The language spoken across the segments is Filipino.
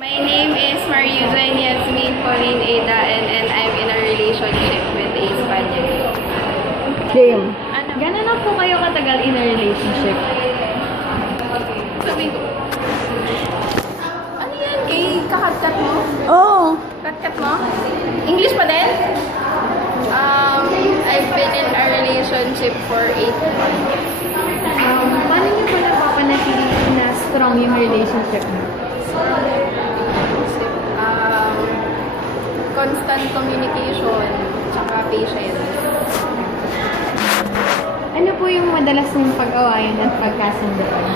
My name is Mariuzen Yasmin Pauline Ada and I'm in a relationship with a Spaniard. Game. Ano? Gano'n na po kayo katagal in a relationship? Sabi ko. Ano yan? Kakat-kat mo? Oo. Kat-kat mo? English pa din? I've been in a relationship for 8 months. Paano niyo po napapanatili na strong yung relationship mo? Constant communication, tsaka patience. Ano po yung madalas ng pag-awayan at pagkasunduan?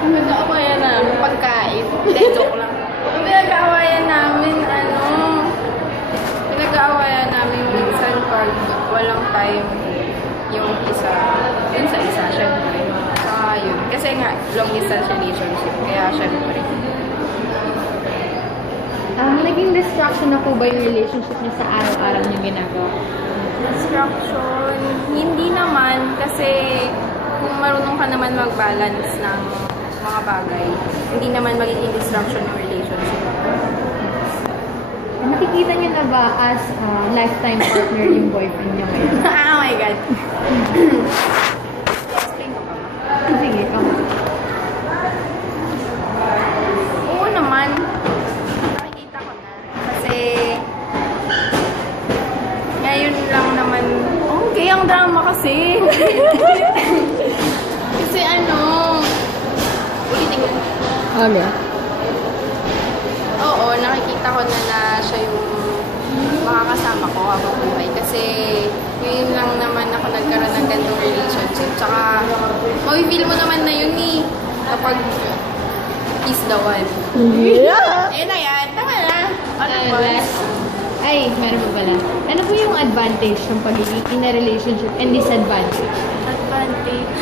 Pinag-aawayan namin pagkain. Hindi, joke lang. Ang pinag-aawayan namin, pinag-aawayan namin minsan pag walang time yung isa. Yun sa isa, syempre. Yun. Kasi nga, long distance relationship. Kaya syempre. Naging distraction na po ba yung relationship niya sa araw-araw niyong ginagawa? Distraction? Hindi naman. Kasi kung marunong ka naman mag-balance ng mga bagay, hindi naman magiging distraction yung relationship. Nakikita niyo na ba as lifetime partner yung boyfriend niyo ngayon? Oh my God. Sige, come. Oo naman. Nakikita ko na. Kasi ngayon lang naman. Okay, ang drama kasi. Kasi ulitin ko. Okay. Oo, nakikita ko na siya yung makakasama ko habang buhay. Kasi ngayon lang naman ako nagkaroon ng ganitong relationship. Tsaka, mawifeel mo naman na yun kapag is the one. Yeah! Eh na yan, tama na. Ano ba? Ay, meron pa pala. Ano po yung advantage ng pagiging in a relationship and disadvantage? Advantage?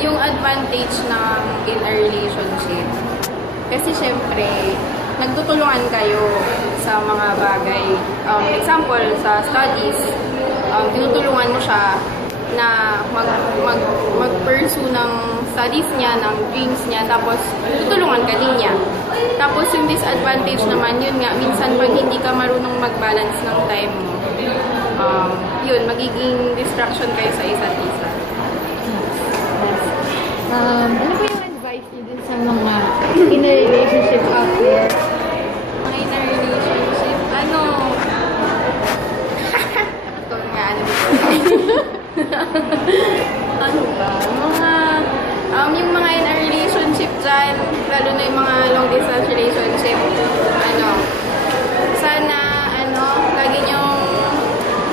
Yung advantage ng in a relationship, kasi syempre, nagtutulungan kayo sa mga bagay. Example, sa studies, tinutulungan mo siya na mag-pursue ng studies niya, ng dreams niya, tapos tutulungan ka din niya. Tapos yung disadvantage naman, yun nga, minsan pag hindi ka marunong mag-balance ng time mo, yun, magiging distraction kayo sa isa't isa. Ano po yung advice niyo dun sa mga in a relationship out there? Mga in a relationship, ito nga, ano ba? Yung mga in a relationship dyan, lalo na yung mga long distance relationship, sana, lagi nyong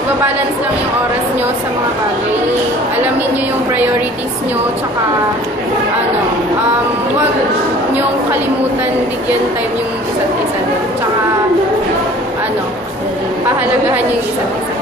babalance lang yung oras nyo sa mga bagay. Alamin nyo yung priorities nyo, tsaka, huwag nyong kalimutan bigyan time yung isa't isa. Tsaka, pahalagahan nyo yung isa't isa.